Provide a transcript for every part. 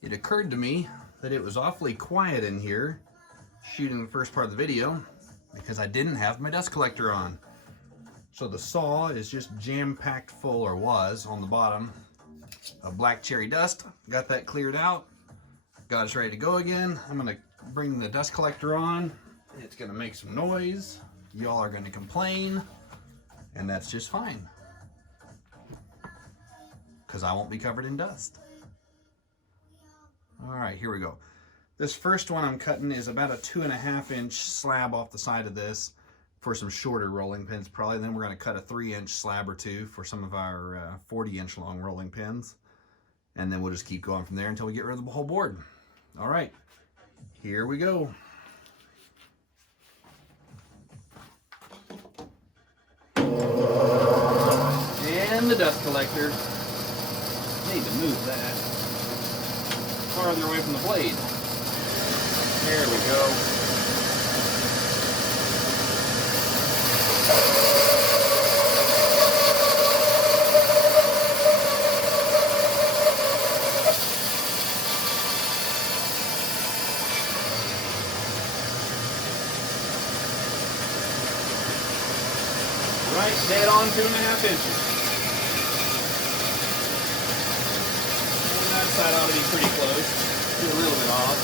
It occurred to me that it was awfully quiet in here shooting the first part of the video because I didn't have my dust collector on. So the saw is just jam-packed full, or was, on the bottom of black cherry dust. Got that cleared out. Got us ready to go again. I'm going to bring the dust collector on. It's going to make some noise. Y'all are going to complain, and that's just fine because I won't be covered in dust. All right, here we go. This first one I'm cutting is about a 2.5 inch slab off the side of this for some shorter rolling pins probably. Then we're going to cut a 3-inch slab or two for some of our 40-inch long rolling pins. And then we'll just keep going from there until we get rid of the whole board. All right, here we go. And the dust collector. Need to move that farther away from the blade. There we go. Right, dead on 2.5 inches. And that side ought to be pretty close. Do a little bit off.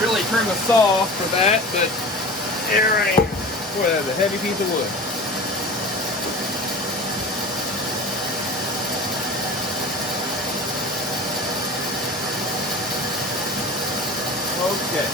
Really turn the saw off for that, but there ain't. Boy, that's a heavy piece of wood. Okay.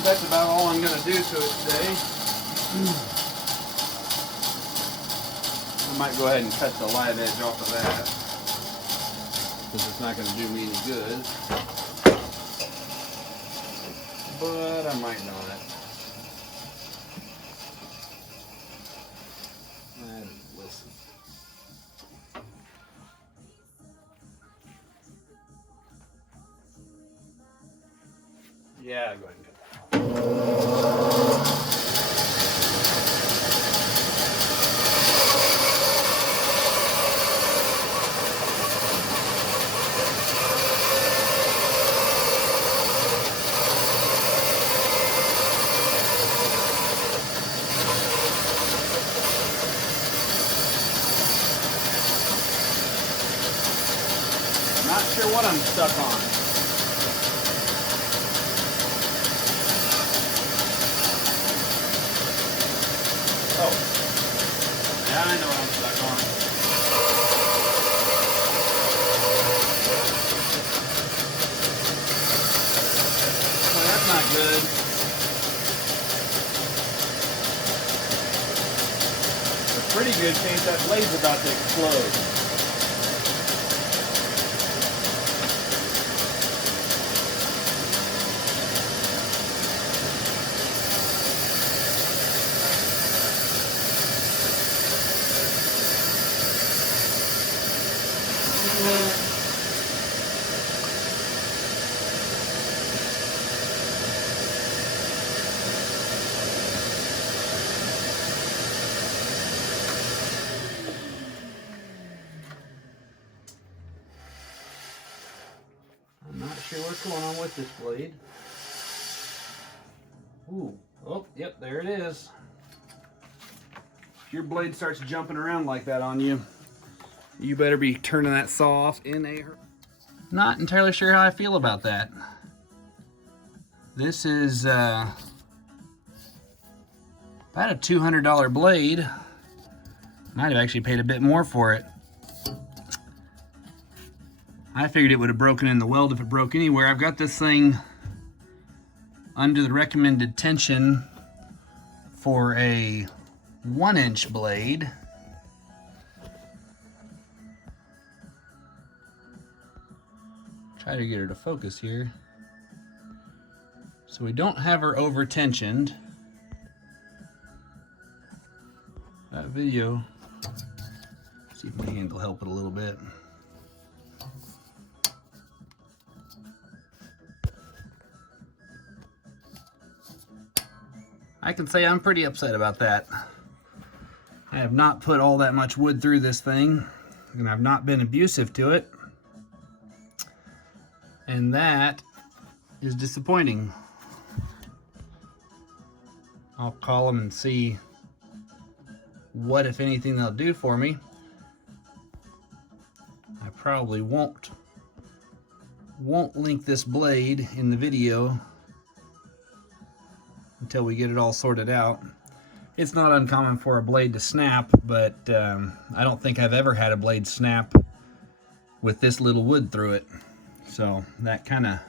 think that's about all I'm going to do to it today. I might go ahead and cut the live edge off of that, because it's not going to do me any good. But I might not. Listen. Yeah, go ahead and cut that. Not sure what I'm stuck on. Oh, yeah, I know what I'm stuck on. Well, that's not good. It's a pretty good chance that blade's about to explode. I'm not sure what's going on with this blade. Ooh, oh, yep, there it is. If your blade starts jumping around like that on you, you better be turning that saw off in a hurry. Not entirely sure how I feel about that. This is about a $200 blade. Might have actually paid a bit more for it. I figured it would have broken in the weld if it broke anywhere. I've got this thing under the recommended tension for a 1-inch blade. Try to get her to focus here. So we don't have her over tensioned. That video, see if my hand will help it a little bit. I can say I'm pretty upset about that. I have not put all that much wood through this thing, and I've not been abusive to it. And that is disappointing. I'll call them and see what, if anything, they'll do for me. I probably won't link this blade in the video until we get it all sorted out. It's not uncommon for a blade to snap, but I don't think I've ever had a blade snap with this little wood through it. So that kind of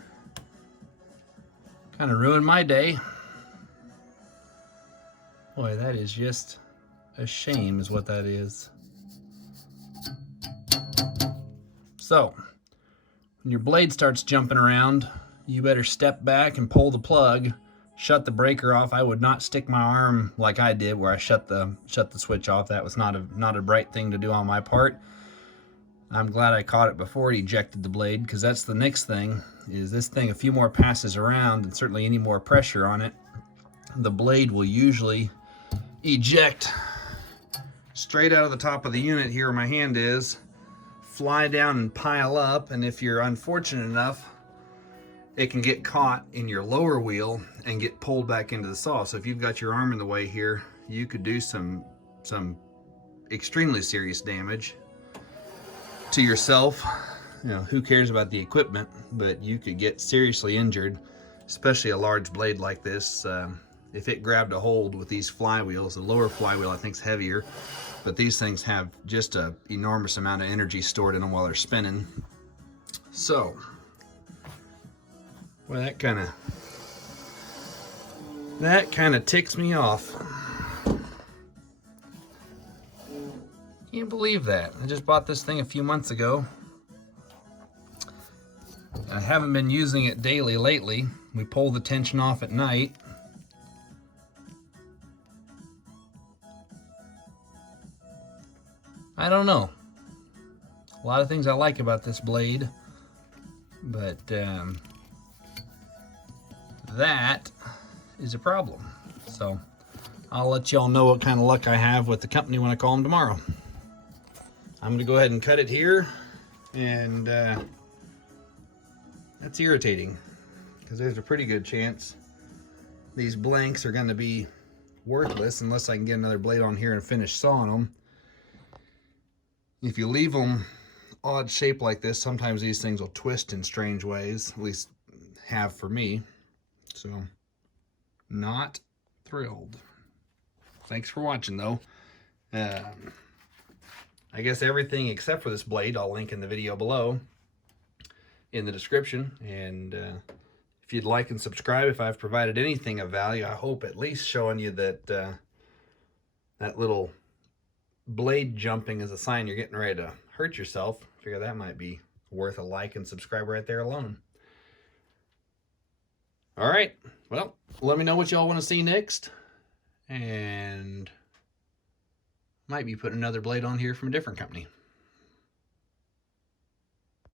ruined my day. Boy, that is just a shame is what that is. So when your blade starts jumping around, you better step back and pull the plug, shut the breaker off. I would not stick my arm like I did where I shut the switch off. That was not a bright thing to do on my part. I'm glad I caught it before it ejected the blade, because that's the next thing, is this thing, a few more passes around and certainly any more pressure on it, the blade will usually eject straight out of the top of the unit here where my hand is, fly down and pile up, and if you're unfortunate enough, it can get caught in your lower wheel and get pulled back into the saw. So if you've got your arm in the way here, you could do some extremely serious damage to yourself. You know, who cares about the equipment, but you could get seriously injured, especially a large blade like this. If it grabbed a hold with these flywheels, the lower flywheel I think is heavier, but these things have just an enormous amount of energy stored in them while they're spinning. So, well, that kind of That kind of ticks me off. Can't believe that. I just bought this thing a few months ago. I haven't been using it daily lately. We pull the tension off at night. I don't know. A lot of things I like about this blade, but that is a problem. So I'll let y'all know what kind of luck I have with the company when I call them tomorrow. I'm gonna go ahead and cut it here, and that's irritating because there's a pretty good chance these blanks are gonna be worthless unless I can get another blade on here and finish sawing them. If you leave them odd shape like this, sometimes these things will twist in strange ways, at least have for me. So, not thrilled. Thanks for watching though. I guess everything except for this blade I'll link in the video below in the description. And if you'd like and subscribe, if I've provided anything of value, I hope at least showing you that that little blade jumping is a sign you're getting ready to hurt yourself. Figure that might be worth a like and subscribe right there alone. All right, well, let me know what y'all want to see next, and might be putting another blade on here from a different company.